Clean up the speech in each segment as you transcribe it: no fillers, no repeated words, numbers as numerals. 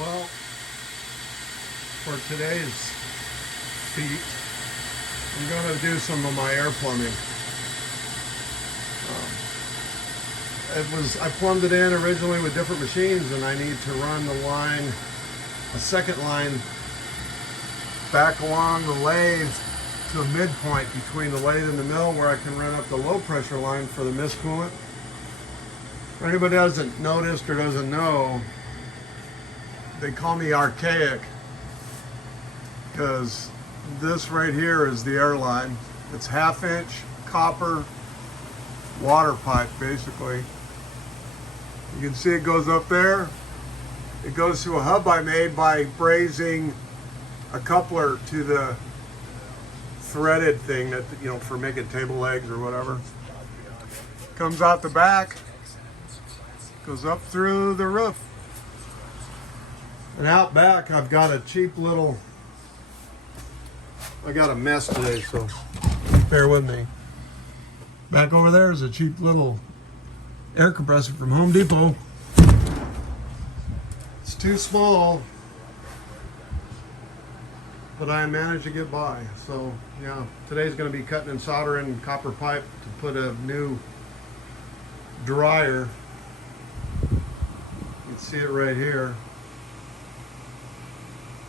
Well, for today's feat, I'm going to do some of my air plumbing. I plumbed it in originally with different machines, and I need to run the line, a second line, back along the lathe to a midpoint between the lathe and the mill where I can run up the low pressure line for the mist coolant. For anybody that hasn't noticed or doesn't know, they call me archaic because this right here is the air line. It's 1/2 inch copper water pipe basically. You can see it goes up there. It goes to a hub I made by brazing a coupler to the threaded thing that, you know, for making table legs or whatever. Comes out the back, goes up through the roof. And out back, I've got a cheap little, I got a mess today, so bear with me. Back over there is a cheap little air compressor from Home Depot. It's too small, but I managed to get by. So yeah, today's going to be cutting and soldering copper pipe to put a new dryer. You can see it right here.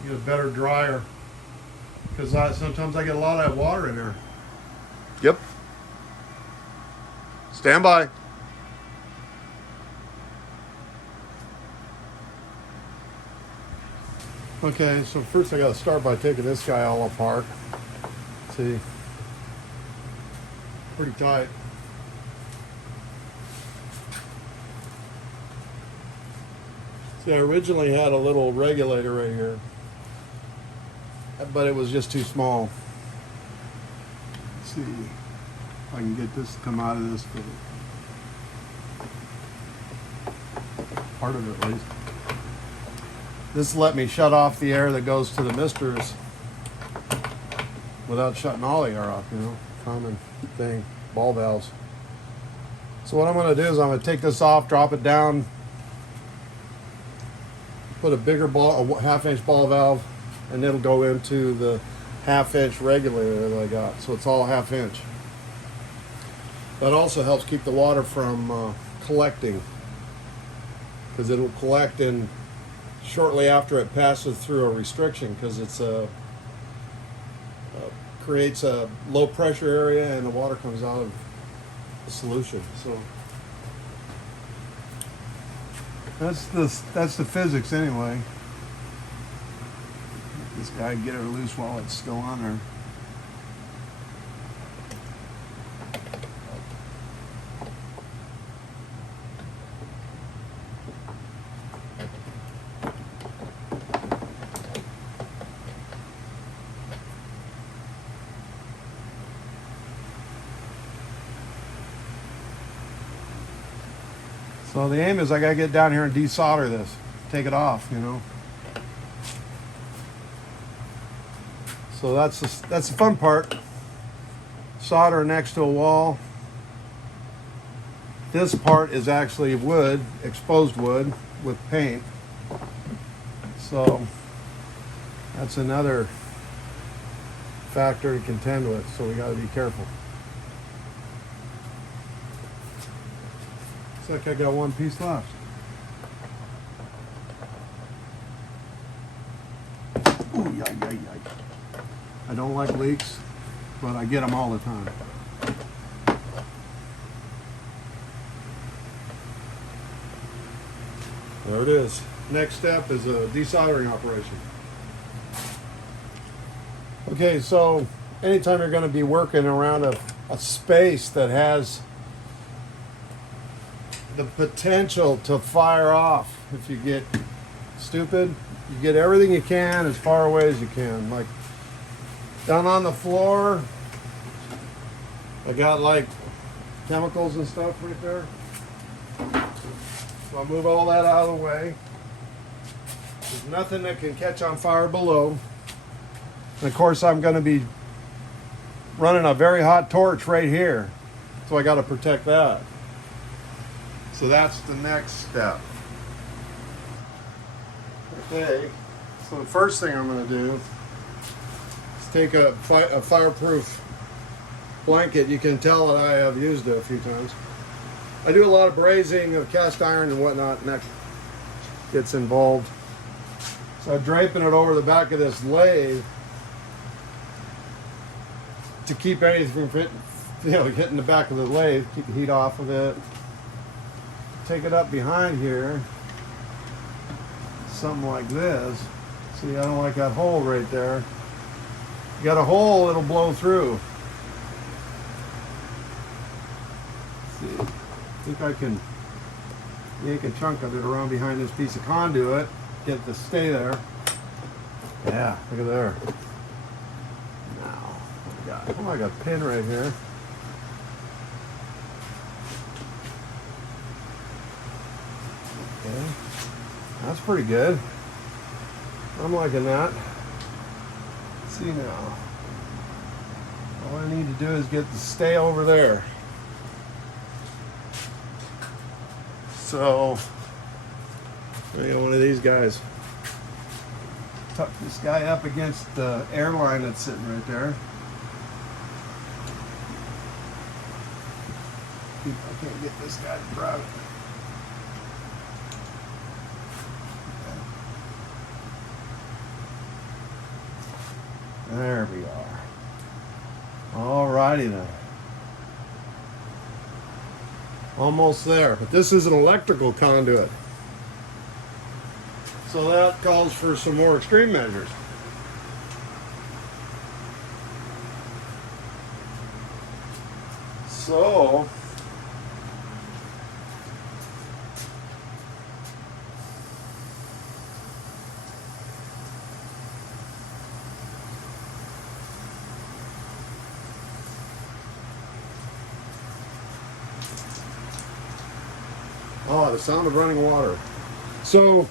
Get a better dryer because sometimes I get a lot of water in there. Yep. Stand by. Okay, so first I got to start by taking this guy all apart. See, pretty tight. See, I originally had a little regulator right here, but it was just too small. Let's see if I can get this to come out of this part of it at least. This let me shut off the air that goes to the misters without shutting all the air off, you know, common thing, ball valves. So what I'm going to do is I'm going to take this off, drop it down, put a bigger ball, a 1/2 inch ball valve, and it'll go into the 1/2 inch regulator that I got. So it's all 1/2 inch. That also helps keep the water from collecting, because it will collect in shortly after it passes through a restriction, because it's creates a low pressure area and the water comes out of the solution. So that's the physics anyway. This guy, get her loose while it's still on there. So the aim is I gotta get down here and desolder this, take it off, you know. So that's the fun part. Solder next to a wall. This part is actually wood, exposed wood with paint. So that's another factor to contend with. So we gotta be careful. Looks like I got one piece left. Ooh, yay, yay, yay. I don't like leaks, but I get them all the time. There it is. Next step is a desoldering operation. Okay, so anytime you're going to be working around a space that has the potential to fire off, if you get stupid, you get everything you can as far away as you can. Like down on the floor, I got like chemicals and stuff right there. So I'll move all that out of the way. There's nothing that can catch on fire below. And of course I'm going to be running a very hot torch right here. So I got to protect that. So that's the next step. Okay, so the first thing I'm going to do is take a fireproof blanket. You can tell that I have used it a few times. I do a lot of brazing of cast iron and whatnot, and that gets involved. So I'm draping it over the back of this lathe to keep anything from hitting the back of the lathe, keep the heat off of it. Take it up behind here, something like this. See, I don't like that hole right there. You got a hole, it'll blow through. Let's see, I think I can yank a chunk of it around behind this piece of conduit, get it to stay there. Yeah, look at there. Now, I got a pin right here. Okay, that's pretty good. I'm liking that. Let's see now. All I need to do is get to stay over there. So, I got one of these guys. Tuck this guy up against the airline that's sitting right there. I can't get this guy to drive it. There we are. Alrighty then. Almost there, but this is an electrical conduit. So that calls for some more extreme measures. So, oh, the sound of running water. So,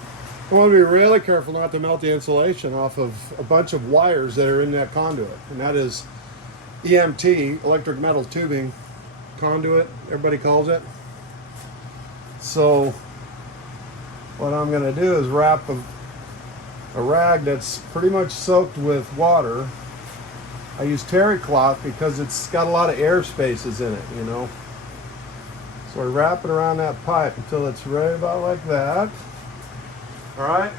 I want to be really careful not to melt the insulation off of a bunch of wires that are in that conduit. And that is EMT, electric metal tubing conduit, everybody calls it. So, what I'm going to do is wrap a rag that's pretty much soaked with water. I use terry cloth because it's got a lot of air spaces in it, you know. So I wrap it around that pipe until it's right about like that. All right.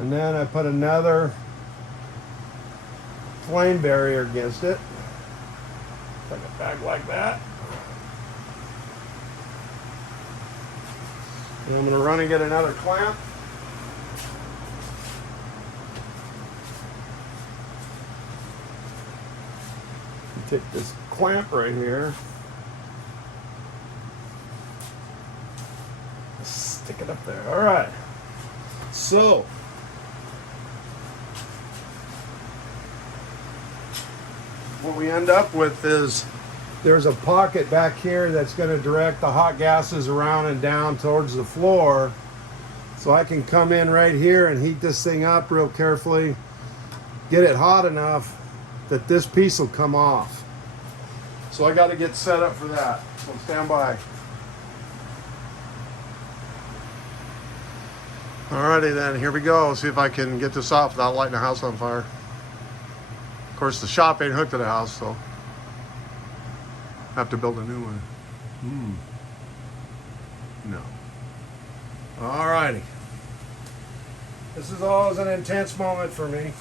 And then I put another flame barrier against it. Take it back like that. And I'm going to run and get another clamp. Take this clamp right here. Stick it up there. All right. So, what we end up with is there's a pocket back here that's going to direct the hot gases around and down towards the floor. So I can come in right here and heat this thing up real carefully, get it hot enough that this piece will come off. So I got to get set up for that. So stand by. Alrighty then, here we go. See if I can get this off without lighting the house on fire. Of course, the shop ain't hooked to the house, so I have to build a new one. No. Alrighty. This is always an intense moment for me.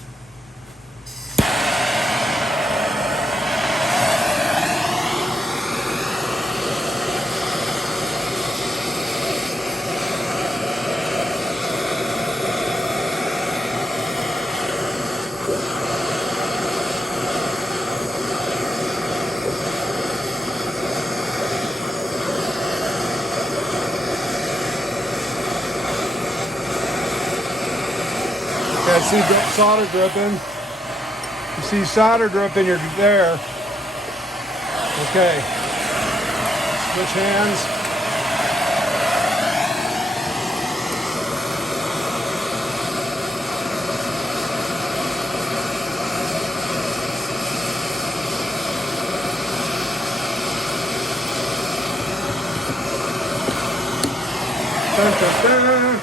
I see solder dripping. You see solder dripping, you're there. Okay. Switch hands. Dun, dun, dun.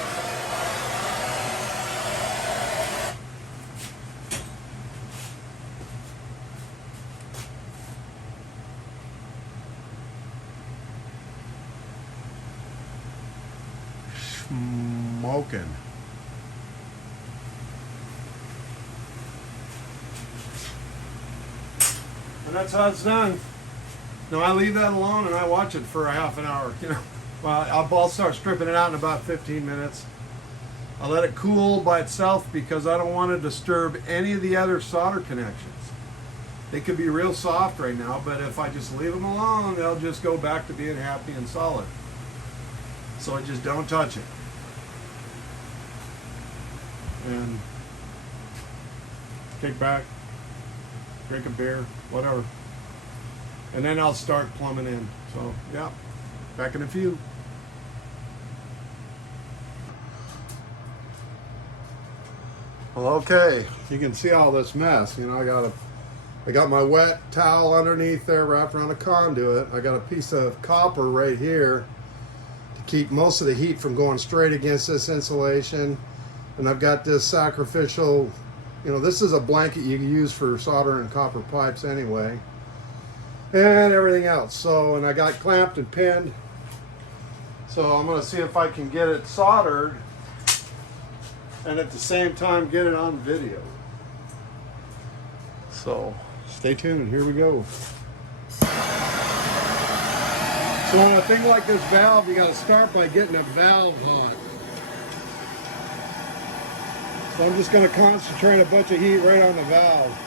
Smoking. And that's how it's done. Now I leave that alone and I watch it for a half an hour. Well, I'll start stripping it out in about 15 minutes. I let it cool by itself because I don't want to disturb any of the other solder connections. They could be real soft right now, but if I just leave them alone, they'll just go back to being happy and solid. So I just don't touch it. And kick back, drink a beer, whatever. And then I'll start plumbing in. So, yeah, back in a few. Well, okay, you can see all this mess. I got my wet towel underneath there wrapped around a conduit. I got a piece of copper right here to keep most of the heat from going straight against this insulation. And I've got this sacrificial, this is a blanket you can use for soldering copper pipes anyway. And everything else. So, and I got clamped and pinned. So I'm gonna see if I can get it soldered and at the same time get it on video. So stay tuned, here we go. So on a thing like this valve, you gotta start by getting a valve hot. So I'm just gonna concentrate a bunch of heat right on the valve.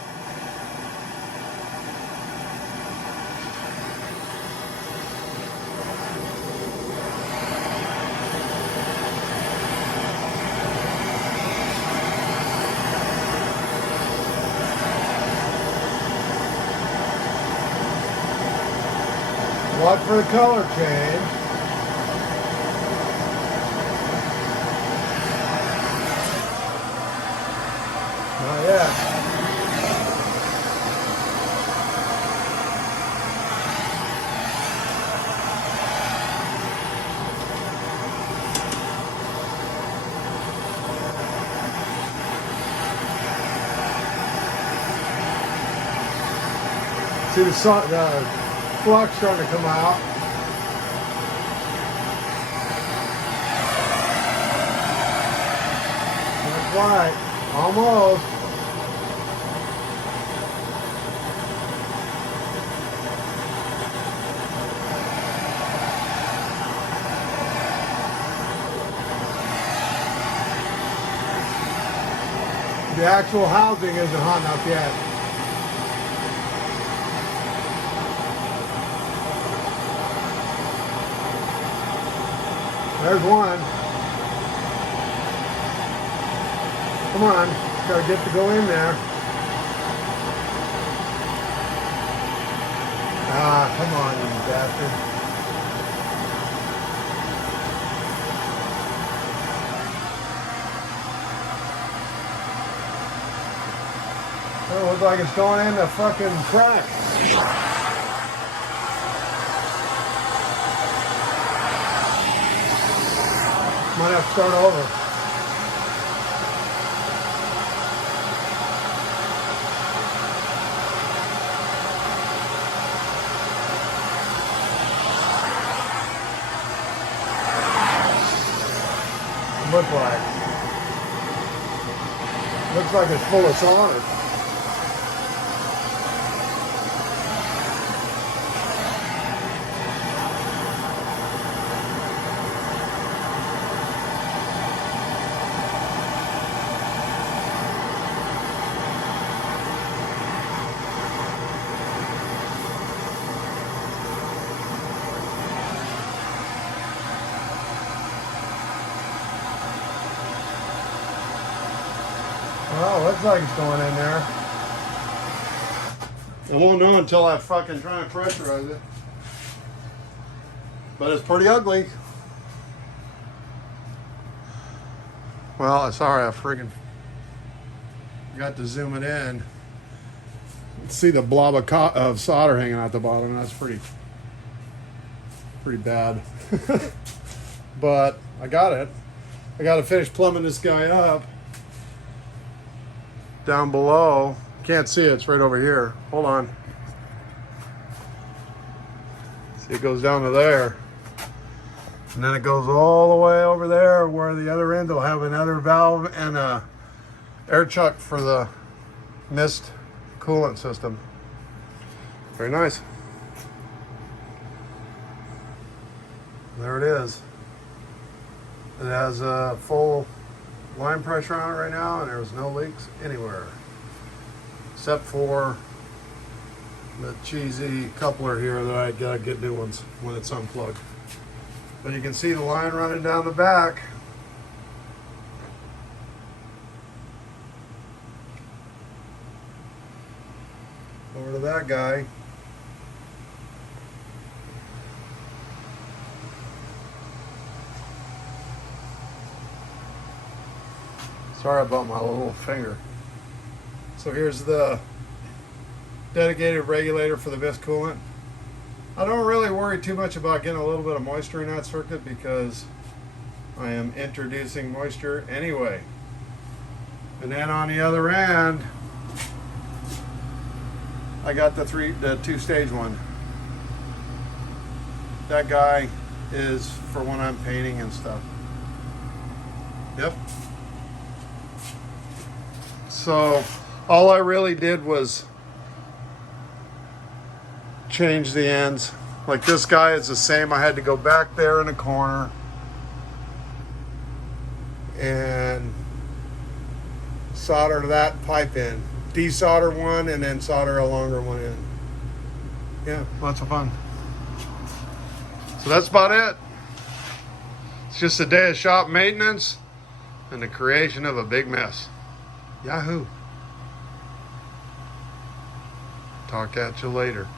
Watch for the color change. Not yet. See the flux starting to come out. Not quite. Almost. The actual housing isn't hot enough yet. There's one. Come on, gotta get to go in there. Ah, come on, you bastard. It looks like it's going in the fucking crack. Might have to start over. Looks like it's full of solder. Well, looks like it's going in there. I won't know until I fucking try and pressurize it. But it's pretty ugly. Well, sorry, I friggin' got to zoom it in. See the blob of solder hanging out the bottom. That's pretty bad. But I got it. I got to finish plumbing this guy up. Down below. Can't see it. It's right over here. Hold on. See, it goes down to there. And then it goes all the way over there where the other end will have another valve and a air chuck for the mist coolant system. Very nice. There it is. It has a full line pressure on it right now, and there's no leaks anywhere. Except for the cheesy coupler here that I gotta get new ones when it's unplugged. But you can see the line running down the back. Over to that guy. Sorry about my little finger. So here's the dedicated regulator for the mist coolant. I don't really worry too much about getting a little bit of moisture in that circuit because I am introducing moisture anyway. And then on the other end, I got the 2-stage one. That guy is for when I'm painting and stuff. Yep. So all I really did was change the ends. Like this guy is the same. I had to go back there in the corner and solder that pipe in. Desolder one and then solder a longer one in. Yeah, lots of fun. So that's about it. It's just a day of shop maintenance and the creation of a big mess. Yahoo. Talk at you later.